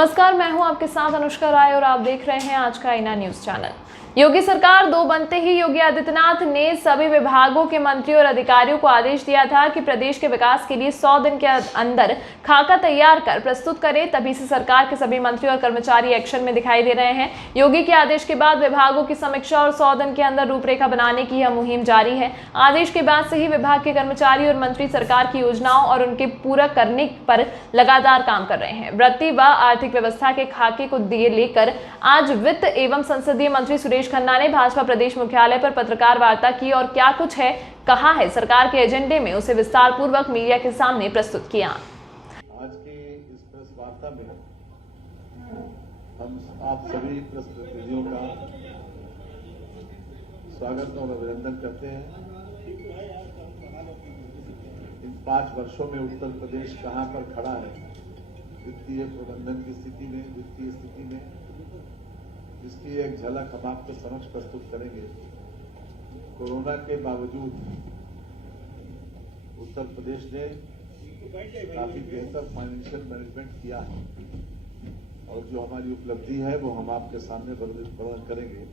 नमस्कार, मैं हूं आपके साथ अनुष्का राय और आप देख रहे हैं आज का आईना न्यूज चैनल। योगी सरकार 2 बनते ही योगी आदित्यनाथ ने सभी विभागों के मंत्रियों और अधिकारियों को आदेश दिया था कि प्रदेश के विकास के लिए 100 दिन के अंदर खाका तैयार कर प्रस्तुत करें। तभी से सरकार के सभी मंत्री और कर्मचारी एक्शन में दिखाई दे रहे हैं। योगी के आदेश के बाद विभागों की समीक्षा और 100 दिन के अंदर रूपरेखा बनाने की यह मुहिम जारी है। आदेश के बाद से ही विभाग के कर्मचारी और मंत्री सरकार की योजनाओं और उनके पूरा करने पर लगातार काम कर रहे हैं। वित्तीय व आर्थिक व्यवस्था के खाके को लेकर आज वित्त एवं संसदीय मंत्री सुरेश खन्ना ने भाजपा प्रदेश मुख्यालय पर पत्रकार वार्ता की और क्या कुछ है कहा है सरकार के एजेंडे में उसे विस्तार पूर्वक मीडिया के सामने प्रस्तुत किया। आज की इस प्रेस वार्ता में हम आप सभी प्रेस प्रतिनिधियों का स्वागत और अभिनंदन करते हैं। इन 5 वर्षों में उत्तर प्रदेश कहां पर खड़ा है वित्तीय प्रबंधन की स्थिति में, वित्तीय स्थिति में, इसकी एक झलक हम आपके समक्ष प्रस्तुत करेंगे। कोरोना के बावजूद उत्तर प्रदेश ने काफी बेहतर फाइनेंशियल मैनेजमेंट किया है और जो हमारी उपलब्धि है वो हम आपके सामने वर्णन करेंगे।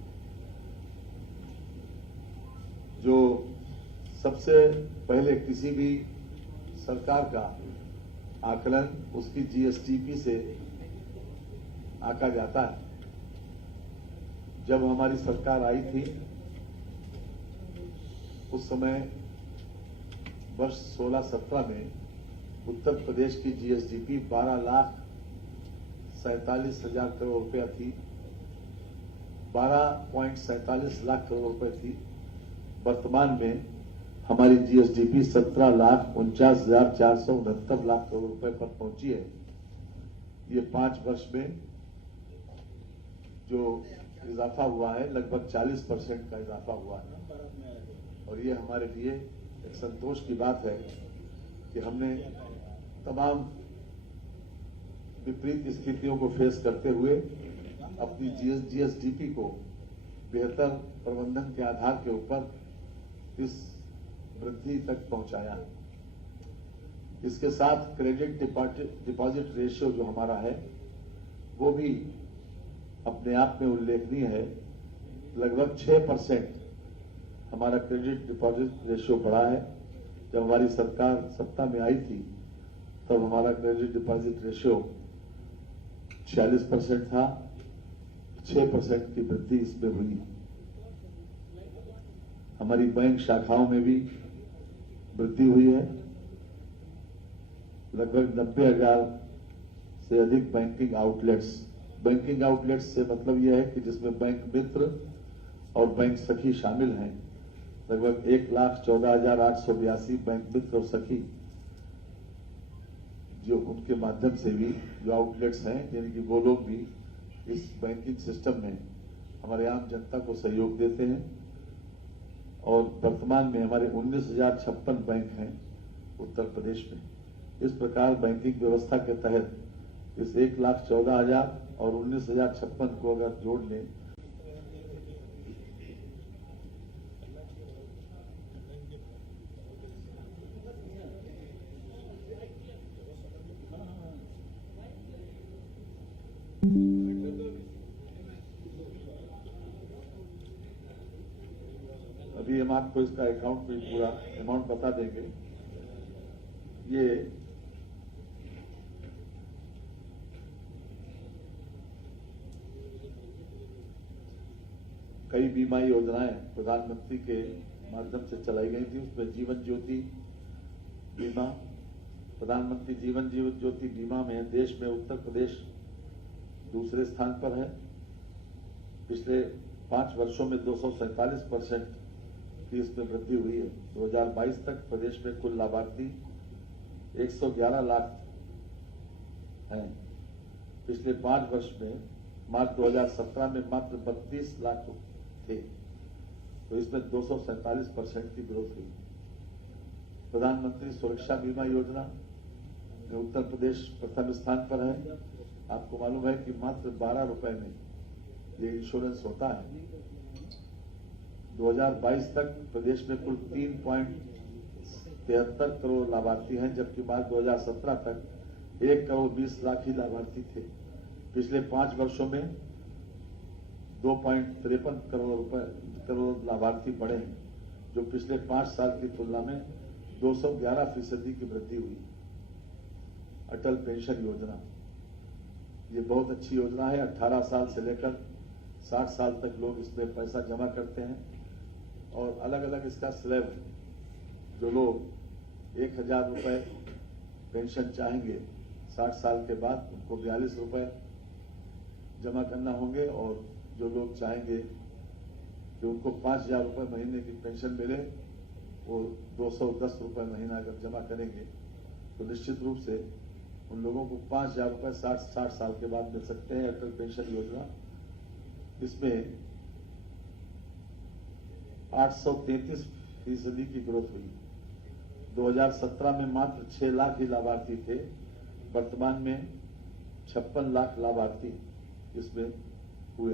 जो सबसे पहले किसी भी सरकार का आकलन उसकी जीएसटीपी से आंका जाता है। जब हमारी सरकार आई थी उस समय वर्ष 16-17 में उत्तर प्रदेश की जीएसडीपी 12,47,000 करोड़ रुपया थी, 12.47 लाख करोड़ रुपए थी। वर्तमान में हमारी जीएसडीपी 17,49,469 लाख करोड़ रुपए पर पहुंची है। ये 5 वर्ष में जो इजाफा हुआ है लगभग 40% का इजाफा हुआ है और ये हमारे लिए एक संतोष की बात है कि हमने तमाम विपरीत स्थितियों को फेस करते हुए अपनी जीएसडीपी को बेहतर प्रबंधन के आधार के ऊपर इस वृद्धि तक पहुंचाया है। इसके साथ क्रेडिट डिपॉजिट रेशियो जो हमारा है वो भी अपने आप में उल्लेखनीय है। लगभग 6% हमारा क्रेडिट डिपॉजिट रेशियो बढ़ा है। जब हमारी सरकार सत्ता में आई थी तब हमारा क्रेडिट डिपॉजिट रेशियो 46% था। 6% की वृद्धि इसमें हुई है। हमारी बैंक शाखाओं में भी वृद्धि हुई है। लगभग 90,000 से अधिक बैंकिंग आउटलेट्स से मतलब यह है कि जिसमें बैंक मित्र और बैंक सखी शामिल हैं। लगभग 1,14,882 बैंक मित्र और सखी जो उनके माध्यम से भी जो आउटलेट्स हैं यानी कि वो लोग भी इस बैंकिंग सिस्टम में हमारे आम जनता को सहयोग देते हैं। और वर्तमान में हमारे 19,056 बैंक हैं उत्तर प्रदेश में। इस प्रकार बैंकिंग व्यवस्था के तहत इस 1,14,000 और 19,056 को अगर जोड़ लें अभी हम आपको इसका अकाउंट में पूरा अमाउंट बता देंगे। ये कई बीमा योजनाएं प्रधानमंत्री के माध्यम से चलाई गई थी। उसमें जीवन ज्योति बीमा, प्रधानमंत्री जीवन ज्योति बीमा में देश में उत्तर प्रदेश दूसरे स्थान पर है। पिछले 5 वर्षों में 247% की इसमें वृद्धि हुई है। 2022 तक प्रदेश में कुल लाभार्थी 111 लाख हैं। पिछले 5 वर्ष में मार्च 2017 में मात्र 32 लाख थे, तो इसमें 247% की ग्रोथ हुई। प्रधानमंत्री सुरक्षा बीमा योजना में उत्तर प्रदेश प्रथम स्थान पर है। आपको मालूम है कि मात्र 12 रुपए में ये इंश्योरेंस होता है। 2022 तक प्रदेश में कुल 3.73 करोड़ लाभार्थी हैं, जबकि मार्च 2017 तक 1 करोड़ 20 लाख ही लाभार्थी थे। पिछले 5 वर्षों में 2.53 करोड़ लाभार्थी बढ़े हैं, जो पिछले 5 साल की तुलना में 211% की वृद्धि हुई। अटल पेंशन योजना ये बहुत अच्छी योजना है। 18 साल से लेकर 60 साल तक लोग इसमें पैसा जमा करते हैं और अलग अलग इसका स्लैब है। जो लोग 1000 रुपए पेंशन चाहेंगे 60 साल के बाद उनको 42 रुपए जमा करना होंगे, और जो लोग चाहेंगे कि उनको 5000 रुपए महीने की पेंशन मिले वो 210 रुपए महीना अगर जमा करेंगे तो निश्चित रूप से उन लोगों को 5000 रुपए 60 साल के बाद मिल सकते हैं। अटल पेंशन योजना इसमें 833% की ग्रोथ हुई। 2017 में मात्र 6 लाख ही लाभार्थी थे, वर्तमान में 56 लाख लाभार्थी इसमें हुए।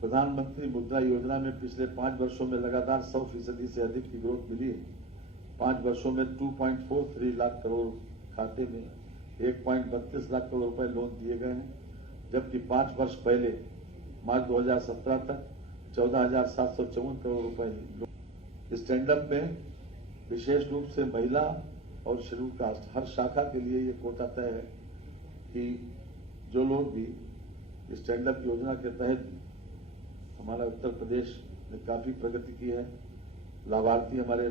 प्रधानमंत्री मुद्रा योजना में पिछले 5 वर्षों में लगातार 100% से अधिक की ग्रोथ मिली है। 5 वर्षों में 2.43 लाख करोड़ खाते में 1.32 लाख करोड़ रुपए लोन दिए गए हैं, जबकि 5 वर्ष पहले मार्च 2017 तक 14,754 करोड़ रुपए। स्टैंड अप में विशेष रूप से महिला और शेड्यूल कास्ट हर शाखा के लिए ये कोटा तय है कि जो लोग भी स्टैंड अप योजना के तहत, हमारा उत्तर प्रदेश ने काफी प्रगति की है। लाभार्थी हमारे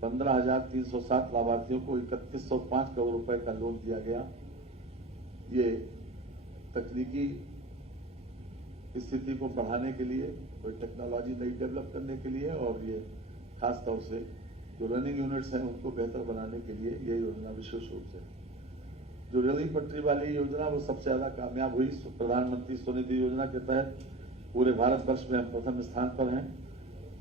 15,307 लाभार्थियों को 3105 करोड़ रुपए का लोन दिया गया। ये तकनीकी स्थिति को बढ़ाने के लिए, कोई टेक्नोलॉजी नई डेवलप करने के लिए, और ये खास तौर से जो रनिंग यूनिट्स हैं उनको बेहतर बनाने के लिए ये योजना विशेष रूप से। जो रेली पटरी वाली योजना वो सबसे ज्यादा कामयाब हुई। प्रधानमंत्री स्वनिधि योजना के तहत पूरे भारतवर्ष में हम प्रथम स्थान पर हैं।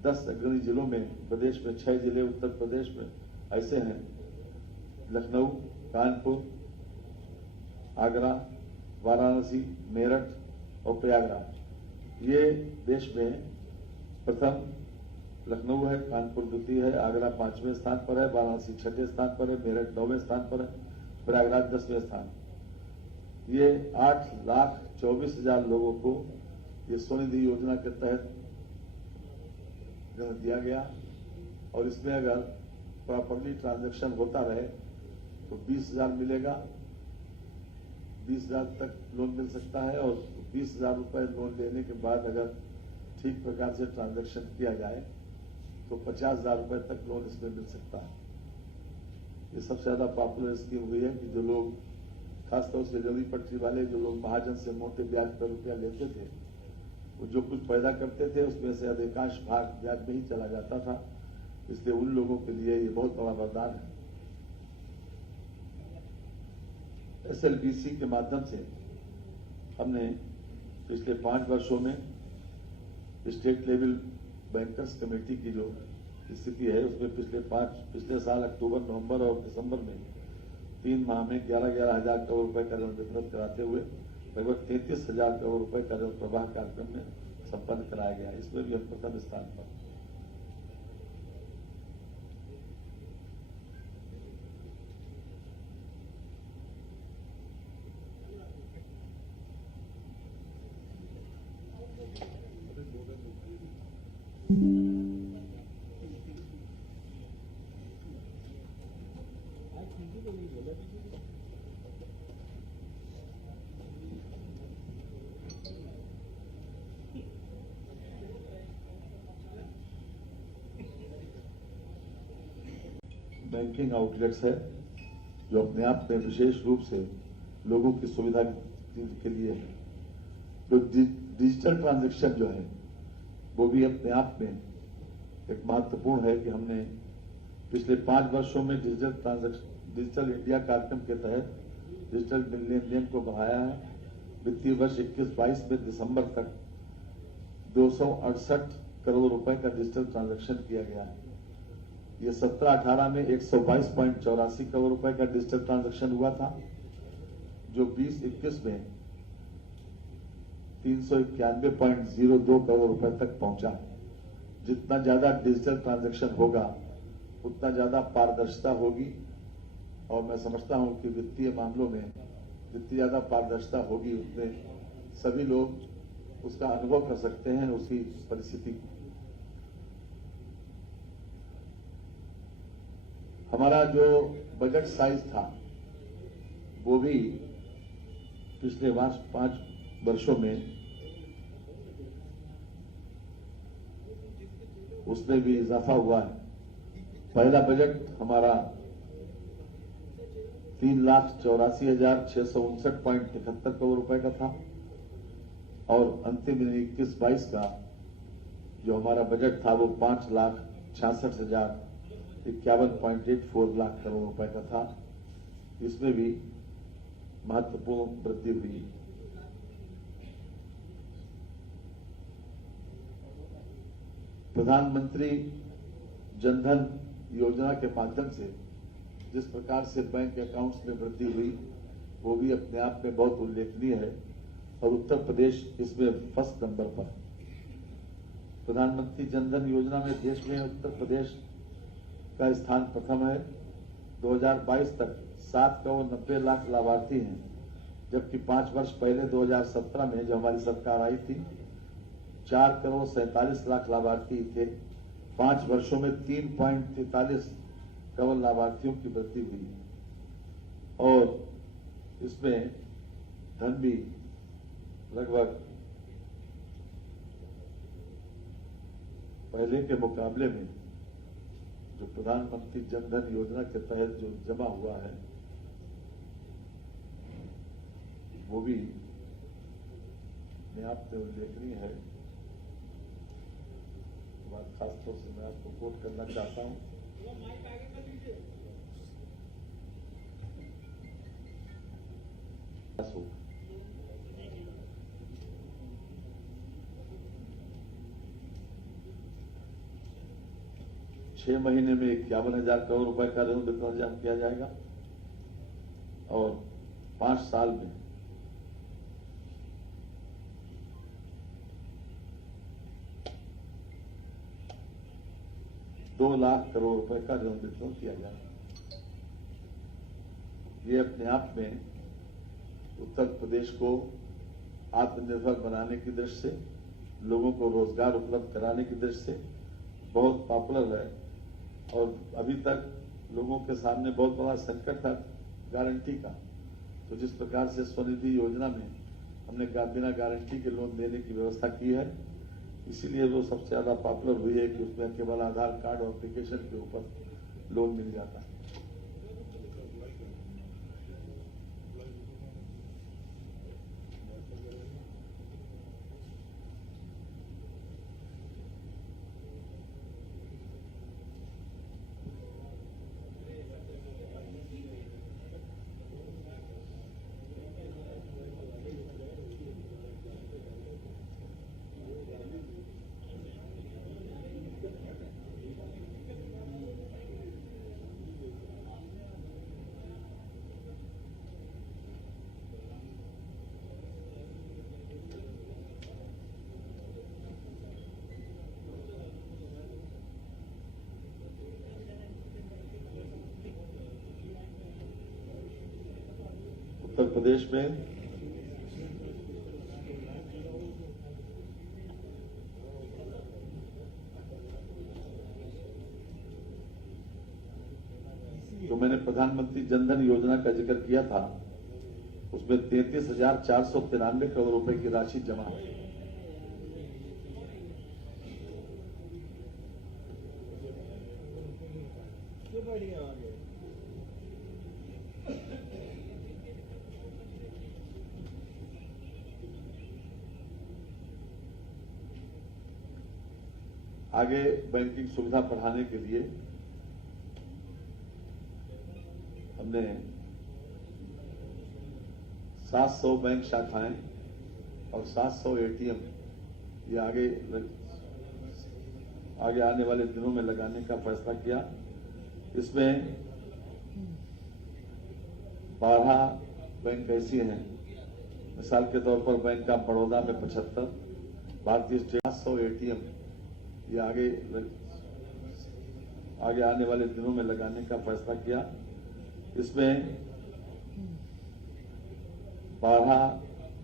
10 अग्रणी जिलों में, प्रदेश में 6 जिले उत्तर प्रदेश में ऐसे हैं: लखनऊ, कानपुर, आगरा, वाराणसी, मेरठ और प्रयागराज। ये देश में प्रथम लखनऊ है, कानपुर द्वितीय है, आगरा 5वें स्थान पर है, वाराणसी 6ठे स्थान पर है, मेरठ 9वें स्थान पर है, प्रयागराज 10वें स्थान। ये 8,24,000 लोगों को ये स्वनिधि योजना के तहत दिया गया, और इसमें अगर प्रॉपर्ली ट्रांजैक्शन होता रहे तो 20,000 मिलेगा। 20,000 तक लोन मिल सकता है, और 20,000 रुपए लोन लेने के बाद अगर ठीक प्रकार से ट्रांजैक्शन किया जाए तो 50,000 रुपए तक लोन इसमें मिल सकता है। ये सबसे ज्यादा पॉपुलर स्कीम हुई है कि जो लोग, खासतौर से रेली पटरी वाले, जो लोग महाजन से मोटे ब्याज पर रुपया लेते थे, वो जो कुछ पैदा करते थे उसमें से अधिकांश भाग ब्याज में ही चला जाता था। इसलिए उन लोगों के लिए ये बहुत बड़ा वरदान है। SLBC के माध्यम से हमने पिछले 5 वर्षों में स्टेट लेवल बैंकर्स कमेटी की जो स्थिति है उसमें पिछले साल अक्टूबर, नवंबर और दिसंबर में 3 माह में 11,000 करोड़ रुपए का ऋण वितरण कराते हुए लगभग 33,000 करोड़ रुपए का ऋण प्रवाह कार्यक्रम में संपन्न कराया गया। इसमें भी हम प्रथम स्थान पर। बैंकिंग आउटलेट्स है जो अपने आप में विशेष रूप से लोगों की सुविधा के लिए है। तो डिजिटल ट्रांजैक्शन जो है वो भी अपने आप में एक महत्वपूर्ण है कि हमने पिछले 5 वर्षों में डिजिटल इंडिया कार्यक्रम के तहत डिजिटल लेन देन को बढ़ाया है। वित्तीय वर्ष 21-22 में दिसंबर तक 268 करोड़ रुपए का डिजिटल ट्रांजैक्शन किया गया है। ये 17-18 में 122.84 करोड़ रुपए का डिजिटल ट्रांजैक्शन हुआ था, जो 20-21 में 391.02 करोड़ रुपए तक पहुंचा। जितना ज्यादा डिजिटल ट्रांजैक्शन होगा उतना ज्यादा पारदर्शिता होगी, और मैं समझता हूं कि वित्तीय मामलों में जितनी ज्यादा पारदर्शिता होगी उतने सभी लोग उसका अनुभव कर सकते हैं उसी परिस्थिति को। हमारा जो बजट साइज था वो भी पिछले 5 वर्षों में उसमें भी इजाफा हुआ है। पहला बजट हमारा 3,84,659.73 करोड़ रुपए का था और अंतिम 21-22 का जो हमारा बजट था वो 5,66,051.84 लाख करोड़ रुपए का था। इसमें भी महत्वपूर्ण वृद्धि हुई। प्रधानमंत्री जनधन योजना के माध्यम से जिस प्रकार से बैंक अकाउंट्स में वृद्धि हुई वो भी अपने आप में बहुत उल्लेखनीय है और उत्तर प्रदेश इसमें फर्स्ट नंबर पर। प्रधानमंत्री जनधन योजना में देश में उत्तर प्रदेश का स्थान प्रथम है। 2022 तक 7 करोड़ 90 लाख लाभार्थी हैं, जबकि 5 वर्ष पहले 2017 में जो हमारी सरकार आई थी 4 करोड़ 47 लाख लाभार्थी थे। 5 वर्षों में 3.43 करोड़ लाभार्थियों की वृद्धि हुई और इसमें धन भी लगभग पहले के मुकाबले में जो प्रधानमंत्री जनधन योजना के तहत जो जमा हुआ है वो भी अपने आप में उल्लेखनीय है। बात खासतौर से मैं आपको कोट करना चाहता हूं। 6 महीने में 51,000 करोड़ रुपए का ऋण वितरण जारी किया जाएगा और 5 साल में 2 लाख करोड़ रुपए का ऋण वितरण किया जाएगा। ये अपने आप में उत्तर प्रदेश को आत्मनिर्भर बनाने की दृष्टि से, लोगों को रोजगार उपलब्ध कराने की दृष्टि से बहुत पॉपुलर है और अभी तक लोगों के सामने बहुत बड़ा संकट था गारंटी का। तो जिस प्रकार से स्वनिधि योजना में हमने बिना गारंटी के लोन देने की व्यवस्था की है, इसीलिए वो सबसे ज्यादा पॉपुलर हुई है कि उसमें केवल आधार कार्ड और एप्लीकेशन के ऊपर लोन मिल जाता है। उत्तर प्रदेश में जो मैंने प्रधानमंत्री जनधन योजना का जिक्र किया था उसमें 33,493 करोड़ रुपए की राशि जमा है। आगे बैंकिंग सुविधा बढ़ाने के लिए हमने 700 बैंक शाखाएं और 700 एटीएम ये आगे आने वाले दिनों में लगाने का फैसला किया। इसमें 12 बैंक ऐसी हैं, मिसाल के तौर पर बैंक ऑफ बड़ौदा में 75, भारतीय स्टेट 700 एटीएम ये आगे आने वाले दिनों में लगाने का फैसला किया। इसमें 12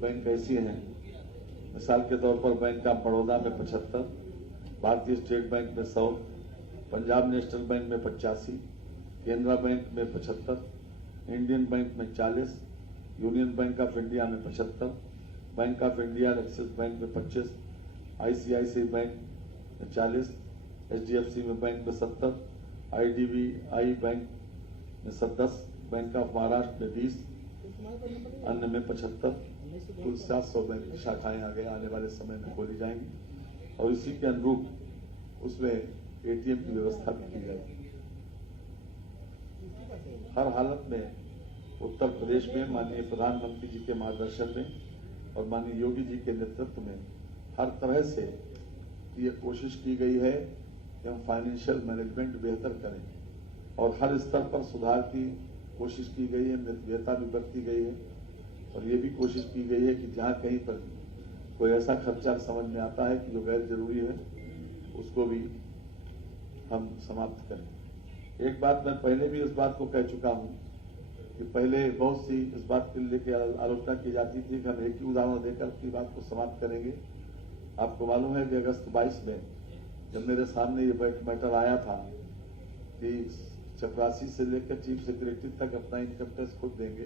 बैंक ऐसी हैं, मिसाल के तौर पर बैंक ऑफ बड़ौदा में 75, भारतीय स्टेट बैंक में 100, पंजाब नेशनल बैंक में 85, केनरा बैंक में 75, इंडियन बैंक में 40, यूनियन बैंक ऑफ इंडिया में 75, bank of India axis bank में 25, आईसीआईसीआई बैंक में 40, एचडीएफसी में बैंक में 70, आईडीबीआई बैंक में 10, बैंक ऑफ महाराष्ट्र में 20, अन्य में 75, कुल 700 बैंक की शाखाएं आने वाले समय में खोली जाएंगी और इसी के अनुरूप उसमें एटीएम की व्यवस्था भी की जाएगी। हर हालत में उत्तर प्रदेश में माननीय प्रधानमंत्री जी के मार्गदर्शन में और माननीय योगी जी के नेतृत्व में हर तरह से ये कोशिश की गई है कि हम फाइनेंशियल मैनेजमेंट बेहतर करें और हर स्तर पर सुधार की कोशिश की गई है, मितव्ययता भी बरती गई है और ये भी कोशिश की गई है कि जहां कहीं पर कोई ऐसा खर्चा समझ में आता है कि जो गैर जरूरी है उसको भी हम समाप्त करें। एक बात मैं पहले भी इस बात को कह चुका हूं कि पहले बहुत सी इस बात के लेके आलोचना की जाती थी कि हम एक ही उदाहरण देकर अपनी बात को समाप्त करेंगे। आपको मालूम है कि अगस्त 22 में जब मेरे सामने ये मैटर आया था कि चपरासी से लेकर चीफ सेक्रेटरी तक अपना इनकम टैक्स खुद देंगे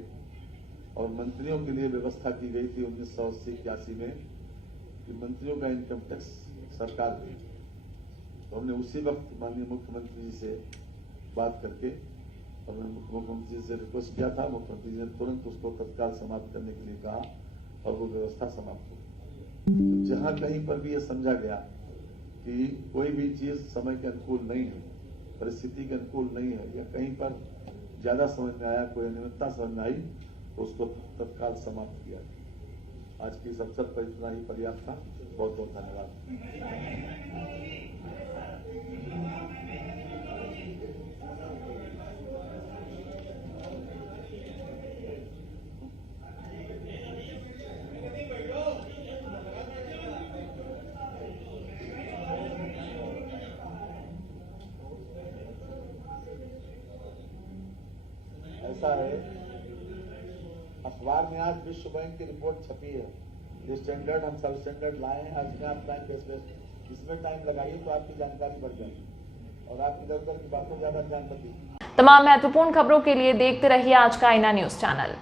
और मंत्रियों के लिए व्यवस्था की गई थी 1980-81 में कि मंत्रियों का इनकम टैक्स सरकार देगी, तो हमने उसी वक्त माननीय मुख्यमंत्री जी से बात करके और मैं मुख्यमंत्री जी से रिक्वेस्ट किया था। मुख्यमंत्री जी ने तुरंत उसको तत्काल समाप्त करने के लिए कहा और वो व्यवस्था समाप्त हो गई। तो जहां कहीं पर भी ये समझा गया कि कोई भी चीज समय के अनुकूल नहीं है, परिस्थिति के अनुकूल नहीं है या कहीं पर ज्यादा समझ में आया, कोई अनियमितता समझ में आई तो उसको तत्काल समाप्त किया। आज की इस अवसर पर इतना ही पर्याप्त था। बहुत बहुत धन्यवाद। ऐसा है, अखबार में आज विश्व बैंक की रिपोर्ट छपी है, ये स्टैंडर्ड हम सब स्टैंडर्ड लाए हैं। आज में आप टाइम बेस इसमें टाइम लगाइए तो आपकी जानकारी बढ़ जाएगी और आप इधर उधर की बातों ज्यादा ध्यान रखिए। तमाम महत्वपूर्ण खबरों के लिए देखते रहिए आज का आईना न्यूज चैनल।